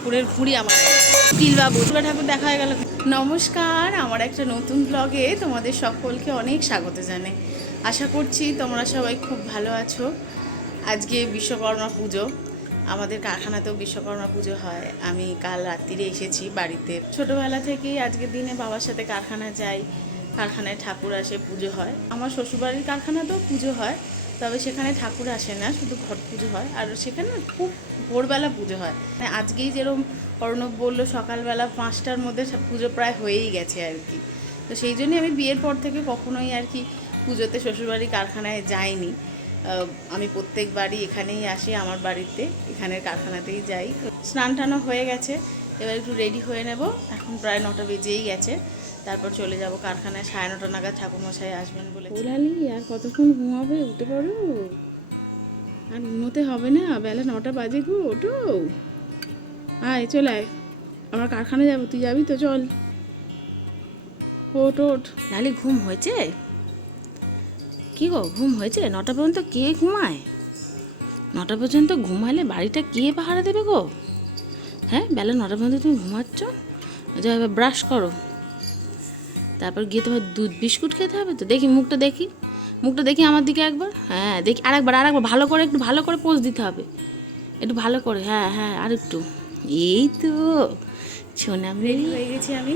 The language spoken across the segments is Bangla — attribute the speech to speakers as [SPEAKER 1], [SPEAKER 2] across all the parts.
[SPEAKER 1] ঠাকুরের খুঁড়ি আমার। তিলবাবু দুর্গা ঠাকুর দেখা হয়ে গেল। নমস্কার, আমার একটা নতুন ব্লগে তোমাদের সকলকে অনেক স্বাগত জানাই। আশা করছি তোমরা সবাই খুব ভালো আছো। আজকে বিশ্বকর্মা পুজো। আমাদের কারখানাতেও বিশ্বকর্মা পুজো হয়। আমি কাল রাত্রিরে এসেছি বাড়িতে। ছোটোবেলা থেকেই আজকের দিনে বাবার সাথে কারখানা যাই। কারখানায় ঠাকুর আসে, পুজো হয়। আমার শ্বশুরবাড়ির কারখানাতেও পুজো হয়, তবে সেখানে ঠাকুর আসে না, শুধু ঘট পুজো হয়। আর সেখানে খুব ভোরবেলা পুজো হয়। মানে আজকেই যেরকম অর্ণব বলল, সকালবেলা পাঁচটার মধ্যে পুজো প্রায় হয়েই গেছে আর কি। তো সেই জন্যই আমি বিয়ের পর থেকে কখনোই আর কি পুজোতে শ্বশুরবাড়ি কারখানায় যাইনি। আমি প্রত্যেকবারই এখানেই আসি, আমার বাড়িতে, এখানের কারখানাতেই যাই। স্নান টানও হয়ে গেছে, এবার একটু রেডি হয়ে নেব। এখন প্রায় নটা বেজেই গেছে। তারপর চলে যাব কারখানায় সাড়ে নটা নাগাদ ঠাকুরমশাই আসবেন বলে। ওলালি আর কতক্ষণ ঘুমাবে? উঠে পড়ো। আর ঘুমোতে হবে না বেলা নটা বাজে গো ওটো আয় চলে আয়। আমার কারখানা যাব তুই যাবি তো চল। ওট ওট লালি ঘুম হয়েছে? কি গো ঘুম হয়েছে? নটা পর্যন্ত কে ঘুমায়? নটা পর্যন্ত ঘুমালে বাড়িটা কে পাহারা দেবে গো? হ্যাঁ বেলা নটা পর্যন্ত তুমি ঘুমাচ্ছ? যা এবার ব্রাশ করো। তারপর গিয়ে তোমার দুধ বিস্কুট খেতে হবে তো? দেখি মুখটা দেখি। মুখটা দেখি আমার দিকে একবার। হ্যাঁ দেখি আরেকবার আরেকবার। ভালো করে একটু ভালো করে পোজ দিতে হবে। একটু ভালো করে হ্যাঁ হ্যাঁ আর একটু এই তো ছোনা রেডি হয়ে গেছি আমি।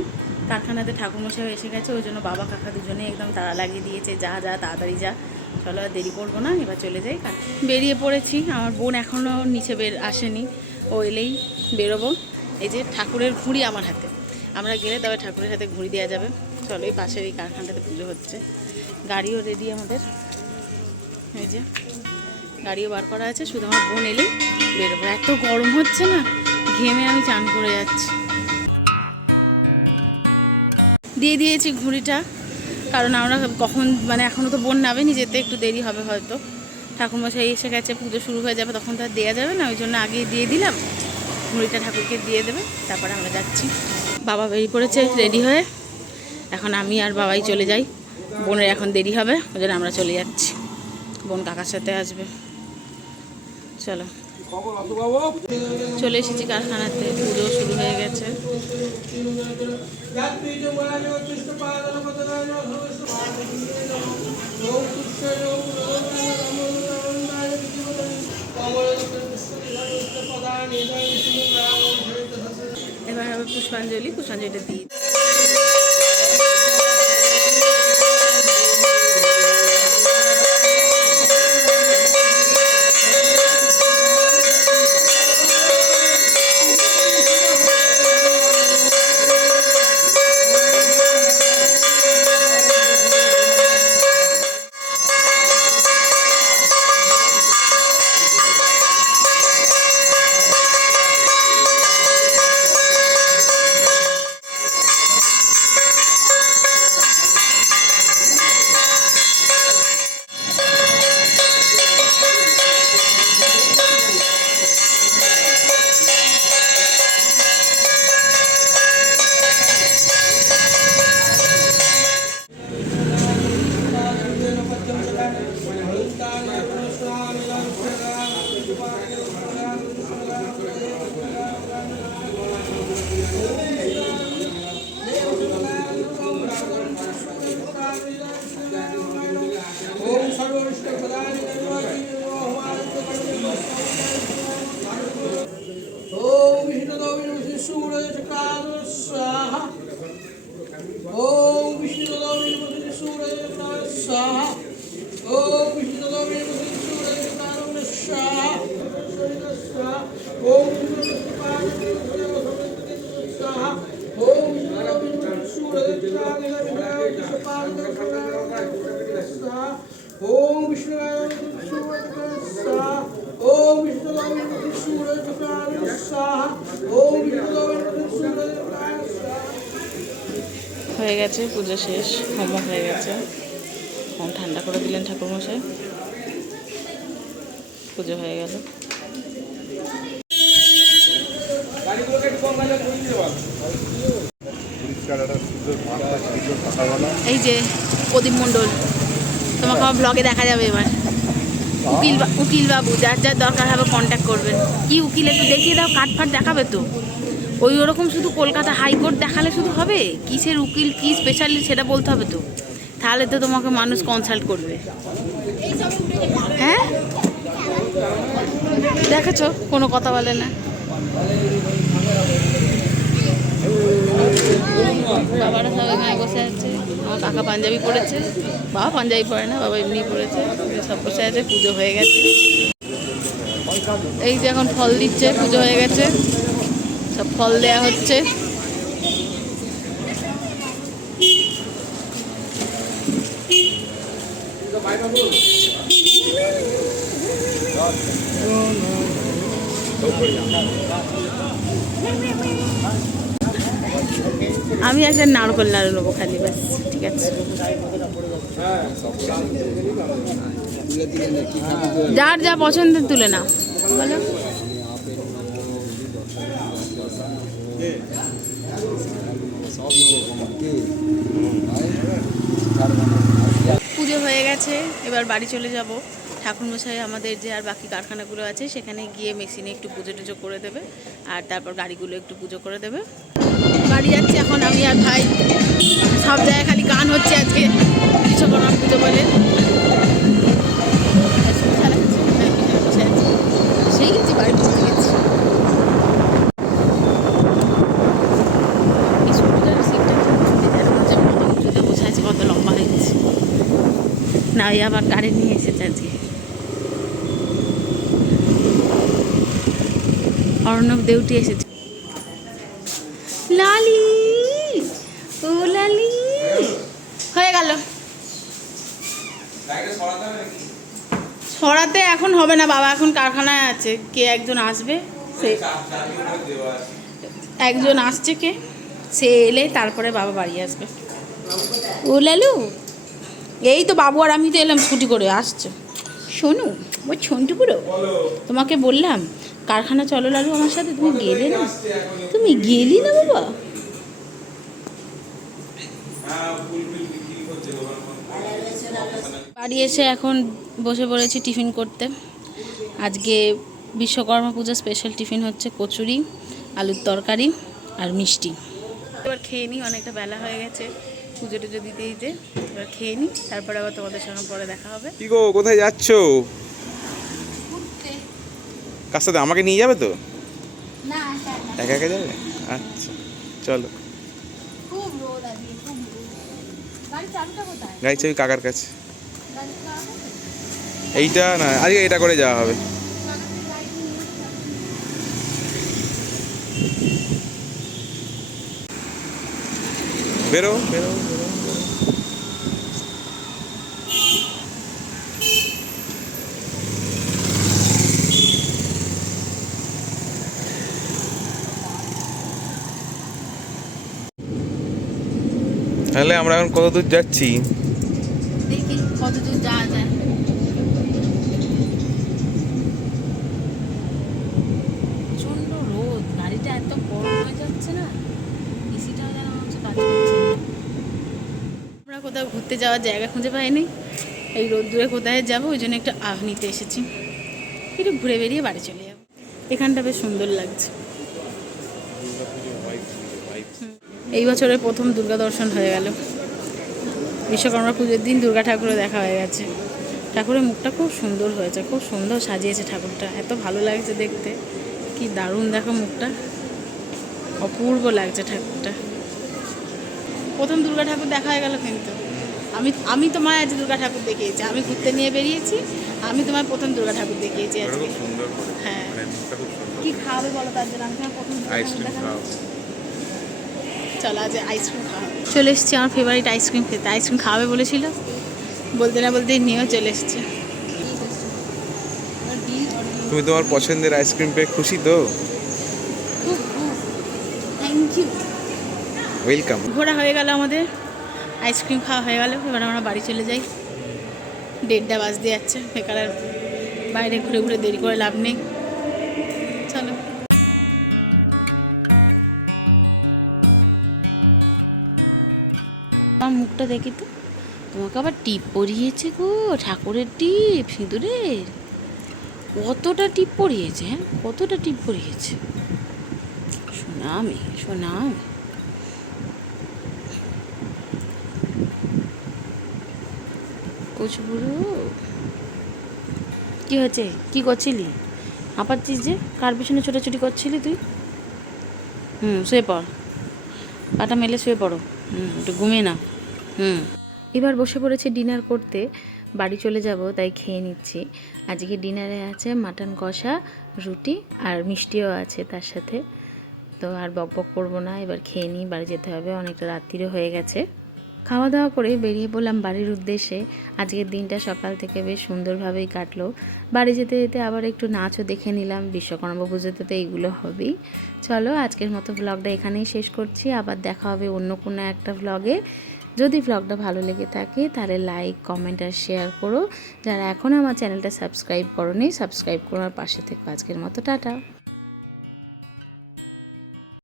[SPEAKER 1] কারখানাতে ঠাকুরমশাই এসে গেছে ওই জন্য বাবা কাকা দুজনে একদম তাড়া লাগিয়ে দিয়েছে যা যা তাড়াতাড়ি যা। চলো আর দেরি করব না এবার চলে যাই। বেরিয়ে পড়েছি আমার বোন এখনও নিচে বের আসেনি। ও এলেই বেরোবো। এই যে ঠাকুরের ঘুড়ি আমার হাতে। আমরা গেলে তবে ঠাকুরের হাতে ঘুড়ি দেওয়া যাবে। চলো, এই পাশের এই কারখানাটাতে পুজো হচ্ছে। গাড়িও রেডি আমাদের। এই যে, গাড়িও বার করা আছে, শুধু আমার বোন এলেই বেরোবো। এত গরম হচ্ছে না, ঘেমে আমি চান করে যাচ্ছি। দিয়ে দিয়েছি ঘুড়িটা, কারণ আমরা কখন মানে এখনও তো বোন নামেনি, যেতে একটু দেরি হবে হয়তো। ঠাকুরমশাই এসে গেছে, পুজো শুরু হয়ে যাবে, তখন তো আর দেওয়া যাবে না, ওই জন্য আগে দিয়ে দিলাম। ঘুড়িটা ঠাকুরকে দিয়ে দেবে, তারপরে আমরা যাচ্ছি। বাবা বেরিয়ে পড়েছে রেডি হয়ে। এখন আমি আর বাবাই চলে যাই। বোনের এখন দেরি হবে, ওই জন্য আমরা চলে যাচ্ছি। বোন কাকার সাথে আসবে। চলো। চলে এসেছি কারখানাতে, পুজো শুরু হয়ে গেছে। এবার হবে পুষ্পাঞ্জলি, পুষ্পাঞ্জলিটা দিই। হয়ে গেছে, পুজো শেষ হোম হয়ে গেছে। হোম ঠান্ডা করে দিলেন ঠাকুরমশাই। পুজো হয়ে গেল। এই যে প্রদীপ মণ্ডল, তোমাকে আমার ব্লগে দেখা যাবে এবার। উকিল বা- উকিল বাবু, যার যার দরকার হবে কন্ট্যাক্ট করবেন। কি উকিল, একটু দেখিয়ে দাও কাঠ ফাট দেখাবে তো। ওই ওরকম শুধু কলকাতা হাইকোর্ট দেখালে শুধু হবে? কিসের উকিল, কি স্পেশালিস্ট সেটা বলতে হবে তো। তাহলে তো তোমাকে মানুষ কনসাল্ট করবে। হ্যাঁ? দেখেছ? কোনো কথা বলে না। বাবারা সব এখানে বসে আছে। আমার কাকা পাঞ্জাবি পরেছে। বাবা পাঞ্জাবি পরে না, বাবা এমনি পরেছে। সব বসে আছে, পুজো হয়ে গেছে। এই যে এখন ফল দিচ্ছে, পুজো হয়ে গেছে। সব ফল দেয়া হচ্ছে। আমি একটা নারকল নাড়ু নেব খালি, ব্যাস, ঠিক আছে। যার যা পছন্দের তুলে না বলো। পুজো হয়ে গেছে, এবার বাড়ি চলে যাব। ঠাকুরমশাই আমাদের যে আর বাকি কারখানাগুলো আছে, সেখানে গিয়ে মেশিনে একটু পুজো টুজো করে দেবে, আর তারপর গাড়িগুলো একটু পুজো করে দেবে। বাড়ি যাচ্ছি এখন, আমি আর ভাই। সব জায়গায় খালি গান হচ্ছে আজকে। বিশ্বকর্মা পুজো বলে। সেই গেছি, বাড়ি পৌঁছে গেছি। না ওই আবার গাড়ি নিয়ে এসেছে আজকে। অর্ণব দেউটি এসেছে লালি ও লালি হয়ে গেল ছড়াতে এখন হবে না বাবা এখন কারখানায় আছে। কে একজন আসবে সে একজন আসছে কে সে এলে তারপরে বাবা বাড়ি আসবে। ও লালু এই তো বাবু আর আমি তো এলাম স্কুটি করে আসছে। শোনো ও ছন্টুকুরো তোমাকে বললাম কারখানা চলো লালু আমার সাথে তুমি গেলে না? তুমি গেলি না বাবা? বাড়ি এসে এখন বসে পড়েছি টিফিন করতে। আজকে বিশ্বকর্মা পূজা স্পেশাল টিফিন হচ্ছে কচুরি আলুর তরকারি আর মিষ্টি। এবার খেয়ে নিই অনেকটা বেলা হয়ে গেছে পুজো টুজো দিতে দিতে এবার খেয়ে নিই তারপরে আবার তোমাদের সঙ্গে পরে দেখা হবে।
[SPEAKER 2] কি গো কোথায় যাচ্ছ? কার সাথে? আমাকে নিয়ে যাবে তো?
[SPEAKER 1] না
[SPEAKER 2] একা একা। যাবে? আচ্ছা চলো।
[SPEAKER 1] খুব রোদ আজকে খুব রোদ। গাড়ি চাবিটা কোথায়?
[SPEAKER 2] গাড়ি চাবি কাকার কাছে। এইটা না, আজকে এটা করে যাওয়া হবে। বেরো বেরো। তাহলে আমরা এখন কত দূর যাচ্ছি?
[SPEAKER 1] কত দূর যাওয়া যায় প্রচণ্ড রোদ গাড়িটা এত গরম হয়ে যাচ্ছে না এসিটাও যেন মনে হচ্ছে কাজ করছে না। আমরা কোথাও ঘুরতে যাওয়ার জায়গা খুঁজে পাইনি। এই রোদ্দুরে কোথায় যাব? ওই জন্য একটু আহ নিতে এসেছি। একটু ঘুরে বেরিয়ে বাড়ি চলে যাব। এখানটা বেশ সুন্দর লাগছে। এই বছরের প্রথম দুর্গা দর্শন হয়ে গেল। বিশ্বকর্মা পুজোর দিন দুর্গা ঠাকুরও দেখা হয়ে গেছে। ঠাকুরের মুখটা খুব সুন্দর হয়েছে, খুব সুন্দর সাজিয়েছে ঠাকুরটা। এত ভালো লাগছে দেখতে। কি দারুণ দেখো মুখটা। অপূর্ব লাগছে ঠাকুরটা। প্রথম দুর্গা ঠাকুর দেখা হয়ে গেল কিন্তু। আমি আমি তোমায় আজ দুর্গা ঠাকুর দেখিয়েছি। আমি ঘুরতে নিয়ে বেরিয়েছি আমি তোমায় প্রথম দুর্গা ঠাকুর দেখিয়েছি আজকে। হ্যাঁ।
[SPEAKER 2] মানে
[SPEAKER 1] কি খাওয়াবে বলো তার জন্য? আমি তোমার প্রথম। চলো আজ আইসক্রিম খাওয়া চলে এসেছি আমার ফেভারিট আইসক্রিম খেতে। আইসক্রিম খাওয়াবে বলেছিল। বলতে না বলতেই নিয়েও চলে এসছে।
[SPEAKER 2] তুমি তোমার পছন্দের আইসক্রিম পেয়ে খুশি তো?
[SPEAKER 1] থ্যাংক ইউ
[SPEAKER 2] ওয়েলকাম
[SPEAKER 1] ঘোরা হয়ে গেল আমাদের। আইসক্রিম খাওয়া হয়ে গেল, এবার আমরা বাড়ি চলে যাই। দেড়টা বাজতে যাচ্ছে, বেকার আর বাইরে ঘুরে ঘুরে দেরি করে লাভ নেই। চলো। আমার মুখটা দেখি তো, তোমাকে আবার টিপ পরিয়েছে গো, ঠাকুরের টিপ, সিঁদুরের। কতটা টিপ পরিয়েছে হ্যাঁ? কতটা টিপ পরিয়েছে? শোনা আমি কুচবুড়ো কি হয়েছে? কি করছিলি? হাঁপাচ্ছিস যে, কার পিছনে ছোটাছুটি করছিলি তুই? হুম, শুয়ে পড়। পাটা মেলে শুয়ে পড়ো। হুম, একটু ঘুমিয়ে না হুম। এবার বসে পড়েছে ডিনার করতে। বাড়ি চলে যাব, তাই খেয়ে নিচ্ছি। আজকে ডিনারে আছে মাটন কষা, রুটি আর মিষ্টিও আছে তার সাথে। তো আর বক বক করব না, এবার খেয়ে নিই। বাড়ি যেতে হবে, অনেকটা রাত্রিরও হয়ে গেছে। খাওয়া দাওয়া করে বেরিয়ে পড়লাম বাড়ির উদ্দেশ্যে। আজকের দিনটা সকাল থেকে বেশ সুন্দরভাবেই কাটলো। বাড়ি যেতে যেতে আবার একটু নাচও দেখে নিলাম, বিশ্বকর্মা পুজোতে তো এইগুলো হবেই। চলো, আজকের মতো ব্লগটা এখানেই শেষ করছি। আবার দেখা হবে অন্য কোনো একটা ব্লগে যদি ব্লগটা ভালো লেগে থাকে, তাহলে লাইক কমেন্ট আর শেয়ার করো। যারা এখন আমার চ্যানেলটা সাবস্ক্রাইব করো নি সাবস্ক্রাইব করার পাশে থেকে। আজকের মতো, টাটা।